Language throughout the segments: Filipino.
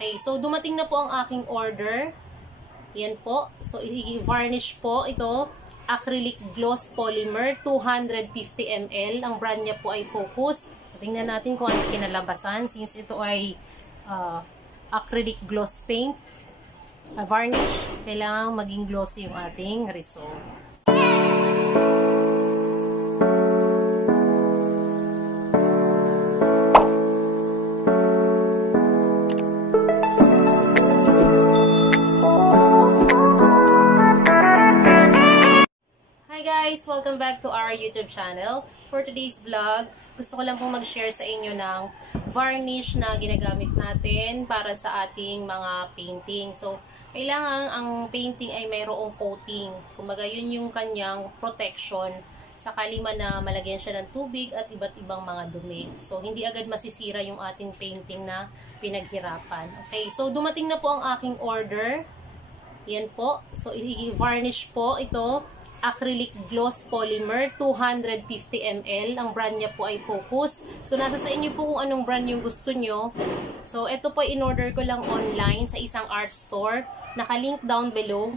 Okay, so dumating na po ang aking order. Yan po. So, i-varnish po ito. Acrylic Gloss Polymer, 250 ml. Ang brand niya po ay Focus. So, tingnan natin kung ano kinalabasan. Since ito ay acrylic gloss paint, varnish, kailangan maging glossy yung ating result. Guys, welcome back to our YouTube channel. For today's vlog, gusto ko lang pong mag-share sa inyo ng varnish na ginagamit natin para sa ating mga painting. So, kailangan ang painting ay mayroong coating. Kumbaga, yun yung kanyang protection sakali man na malagyan siya ng tubig at iba't ibang mga dumi. So, hindi agad masisira yung ating painting na pinaghirapan. Okay, so dumating na po ang aking order. Yan po. So, i-varnish po ito. Acrylic Gloss Polymer, 250 ml. Ang brand niya po ay Focus. So, nasa sa inyo po kung anong brand yung gusto nyo. So, ito po in-order ko lang online sa isang art store. Naka-link down below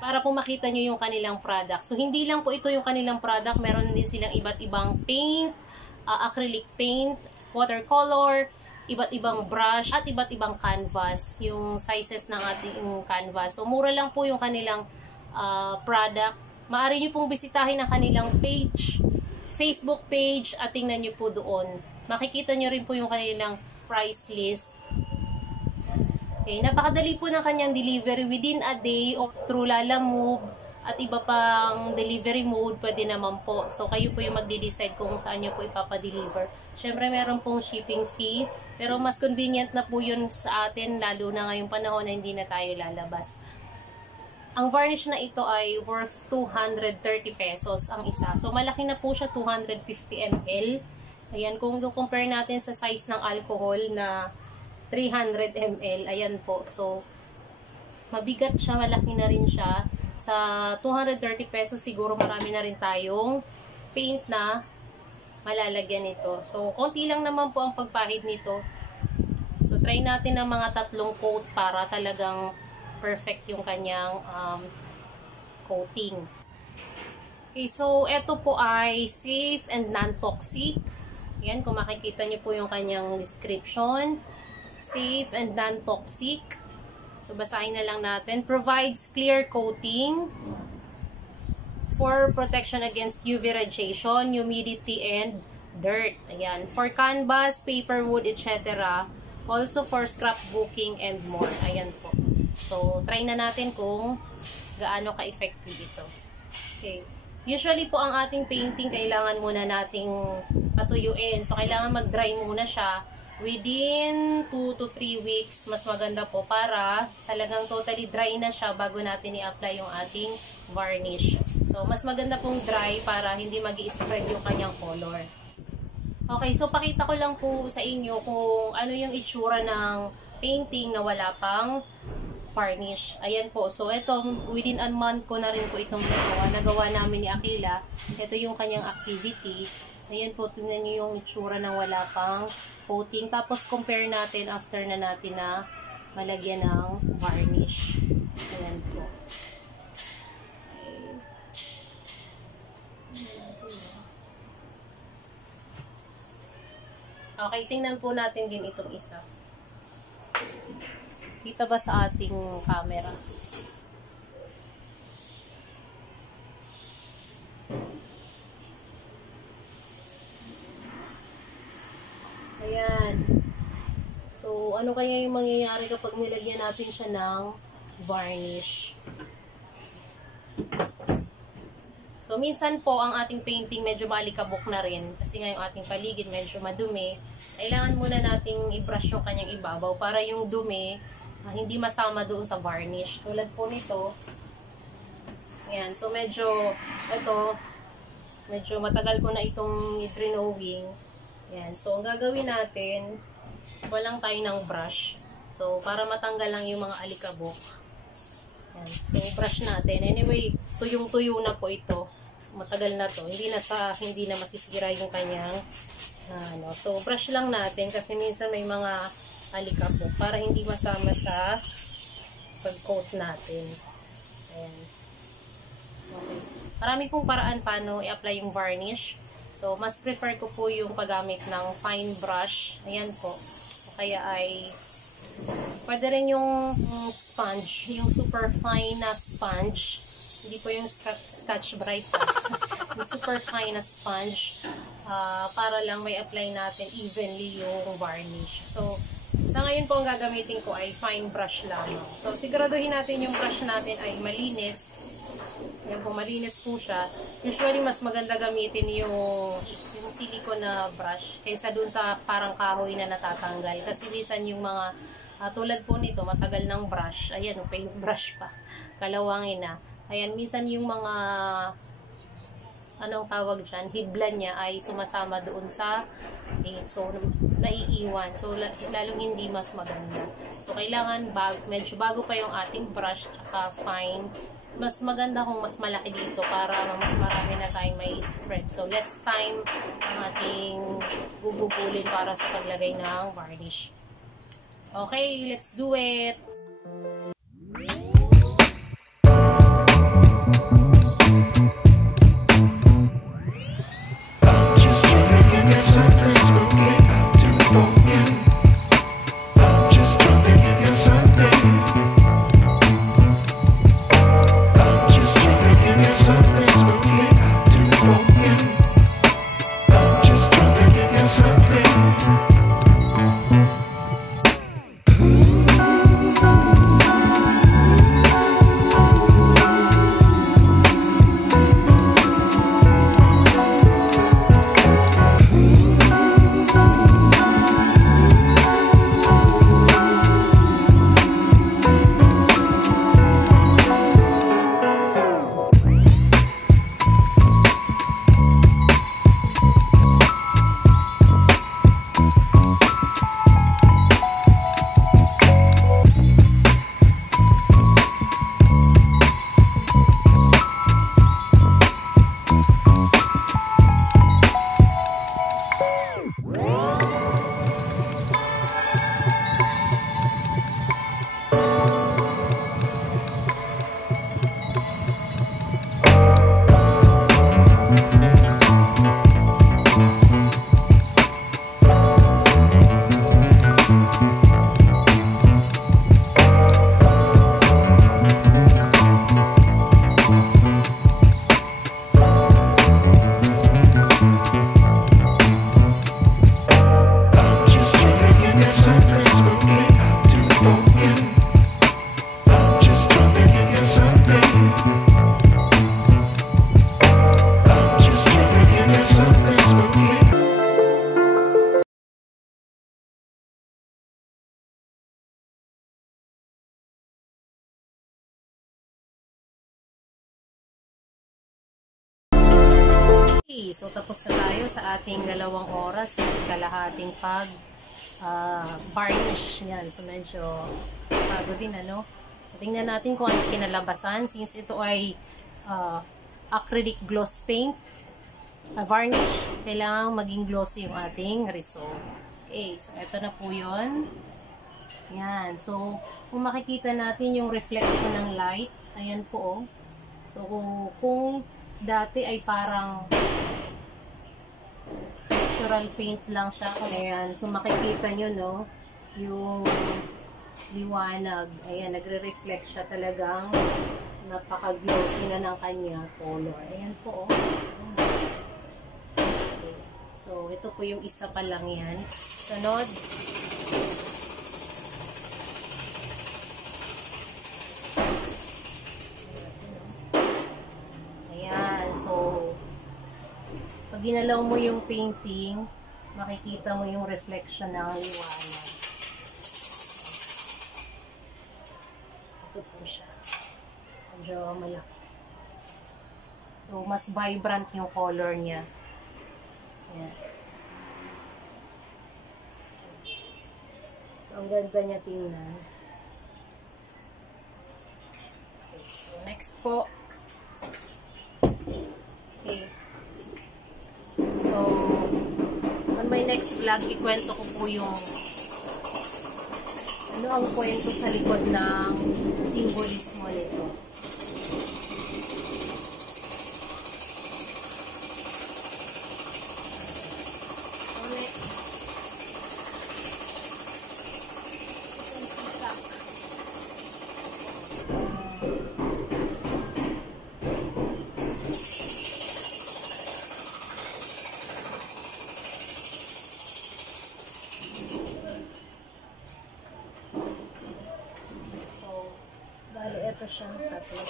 para po makita nyo yung kanilang product. So, hindi lang po ito yung kanilang product. Meron din silang iba't ibang paint, acrylic paint, watercolor, iba't ibang brush, at iba't ibang canvas. Yung sizes ng ating canvas. So, mura lang po yung kanilang product. Maaari nyo pong bisitahin ang kanilang page, Facebook page, at tingnan nyo po doon. Makikita nyo rin po yung kanilang price list. Okay, napakadali po ng kanyang delivery within a day or through Lalamove at iba pang delivery mode, pwede naman po. So, kayo po yung magde-decide kung saan nyo po ipapadeliver. Siyempre, meron pong shipping fee, pero mas convenient na po yun sa atin, lalo na ngayong panahon na hindi na tayo lalabas. Ang varnish na ito ay worth 230 pesos ang isa. So, malaki na po siya, 250 ml. Ayan, kung compare natin sa size ng alcohol na 300 ml, ayan po. So, mabigat siya, malaki na rin siya. Sa 230 pesos, siguro marami na rin tayong paint na malalagyan nito. So, konti lang naman po ang pagpahid nito. So, try natin ng mga 3 coat para talagang perfect yung kanyang coating. Okay, so ito po ay safe and non-toxic. Yan, kung makikita nyo po yung kanyang description. Safe and non-toxic. So, basahin na lang natin. Provides clear coating for protection against UV radiation, humidity, and dirt. Ayan. For canvas, paper, wood, etc. Also for scrapbooking and more. Ayan po. So, try na natin kung gaano ka-effective ito. Okay. Usually po, ang ating painting, kailangan muna nating patuyuin. So, kailangan mag-dry muna siya within 2 to 3 weeks. Mas maganda po para talagang totally dry na siya bago natin i-apply yung ating varnish. So, mas maganda pong dry para hindi mag-i-spread yung kanyang color. Okay, so pakita ko lang po sa inyo kung ano yung itsura ng painting na wala pang varnish. Ayan po. So, ito, within a month ko na rin po itong nagawa. Nagawa namin ni Aquila. Ito yung kanyang activity. Ayan po, tingnan nyo yung itsura ng wala pang coating. Tapos, compare natin after na natin na malagyan ng varnish. Ayan po. Okay, tingnan po natin din itong isa. Kita ba sa ating camera? Ayan. So, ano kaya yung mangyayari kapag nilagyan natin siya ng varnish? So, minsan po, ang ating painting medyo maalikabok na rin. Kasi nga yung ating paligid medyo madumi. Kailangan muna nating i-brush yung kanyang ibabaw para yung dumi hindi masama doon sa varnish. Tulad po nito. Ayan. So, medyo matagal ko na itong i-drenowing. Ayan. So, ang gagawin natin, walang tayo ng brush. So, para matanggal lang yung mga alikabok. Ayan. So, brush natin. Anyway, tuyong-tuyo na po ito. Matagal na to. Hindi na masisira yung kanyang So, brush lang natin kasi minsan may mga alikabok para hindi masama sa pag-coat natin. Ayan. Okay. Marami pong paraan paano i-apply yung varnish. So, mas prefer ko po yung paggamit ng fine brush. Ayan po. O kaya ay pwede rin yung sponge, yung super fine na sponge. Hindi po yung Scotch Brite. Yung super fine na sponge. Para lang may apply natin evenly yung varnish. So, sa ngayon po ang gagamitin ko ay fine brush lamang. So, siguraduhin natin yung brush natin ay malinis. Yan po, malinis po siya. Usually, mas maganda gamitin yung silicone na brush kaysa dun sa parang kahoy na natatanggal. Kasi minsan yung mga tulad po nito, matagal ng brush. Ayan, paint brush pa. Kalawangin na. Ayan, minsan yung mga anong tawag dyan, hibla niya ay sumasama doon sa paint. So, naiiwan. So, lalong hindi mas maganda. So, kailangan medyo bago pa yung ating brush tsaka fine. Mas maganda kung mas malaki dito para mas marami na tayong may spread. So, less time ang ating gugugulin para sa paglagay ng varnish. Okay, let's do it! Okay, so tapos na tayo sa ating 2 oras at kalahating varnish yan. So medyo bago din ano. So tingnan natin kung ano kinalabasan since ito ay acrylic gloss paint varnish. Kailangan maging glossy yung ating result. Okay, so ito na po yun. Yan. So kung makikita natin yung reflection ng light, ayan po. So kung dati ay parang natural paint lang siya. Ayan. So, makikita nyo, no? Yung liwanag. Ayan, nagre-reflect siya talagang napaka-glossy na ng kanyang color. Ayan po, oh. Okay. So, ito po yung isa pa lang yan. Sunod. Pag ginalaw mo yung painting, makikita mo yung reflection ng liwanag. Ito po siya. Medyo malaki. So, mas vibrant yung color niya. Ayan. So, ang ganda niya tingnan. Okay, so, next po. Okay. So, on my next vlog, ikwento ko po yung ano ang kwento sa likod ng simbolismo nito. Bali, ito siyang tatlo.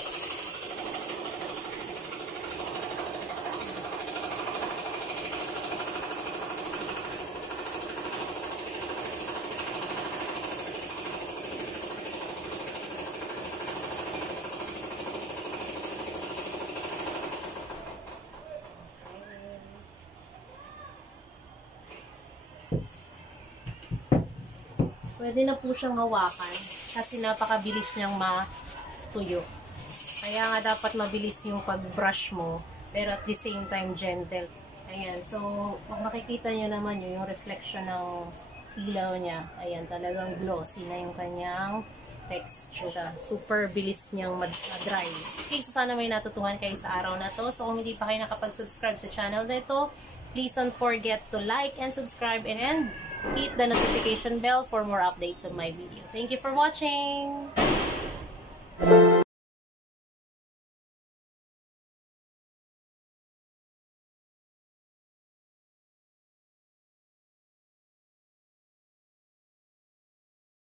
Pwede na po siyang hawakan kasi napakabilis niyang matuyo. Kaya nga dapat mabilis yung pag-brush mo, pero at the same time gentle. Ayan, so kung makikita nyo naman yung reflection ng ilaw niya. Ayan, talagang glossy na yung kanyang texture. Super bilis niyang mag-dry. Okay, so sana may natutuhan kayo sa araw na to. So kung hindi pa kayo nakapag-subscribe sa channel na ito, please don't forget to like and subscribe and hit the notification bell for more updates of my video. Thank you for watching!